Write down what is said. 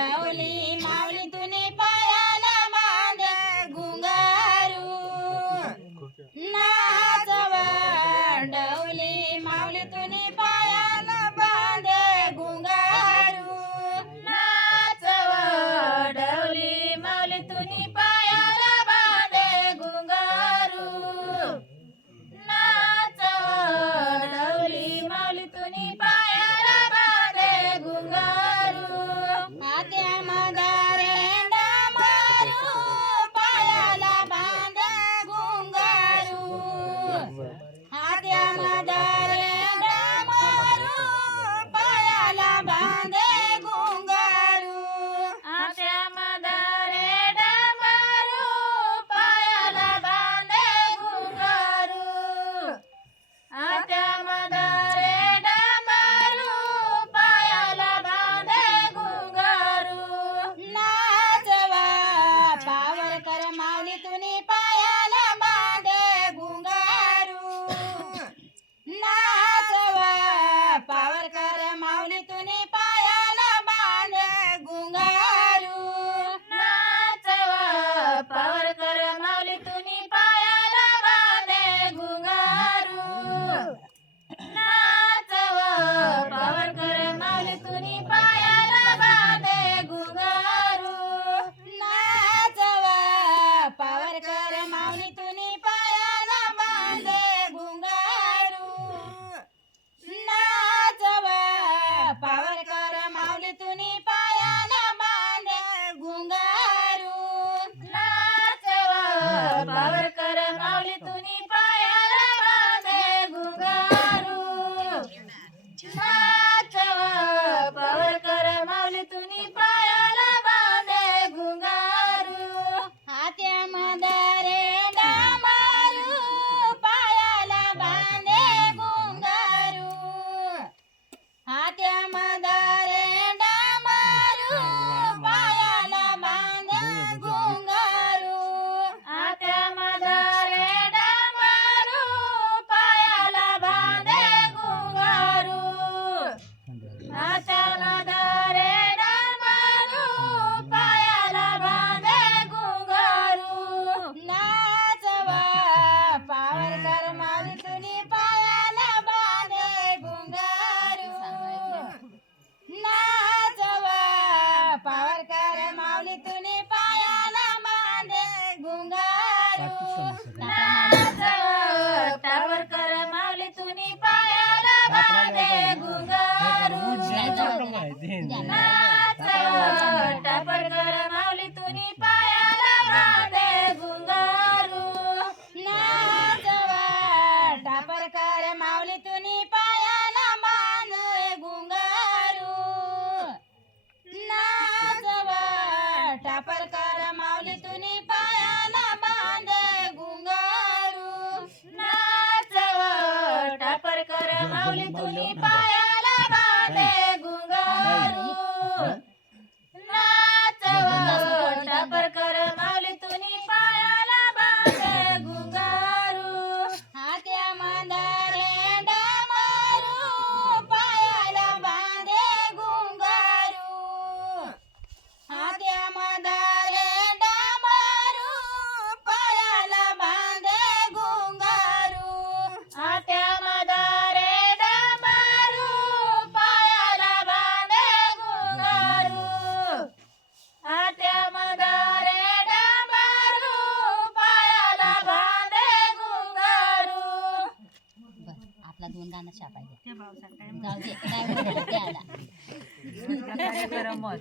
Não, ele माऊली तुनी पायाला बांधे 한번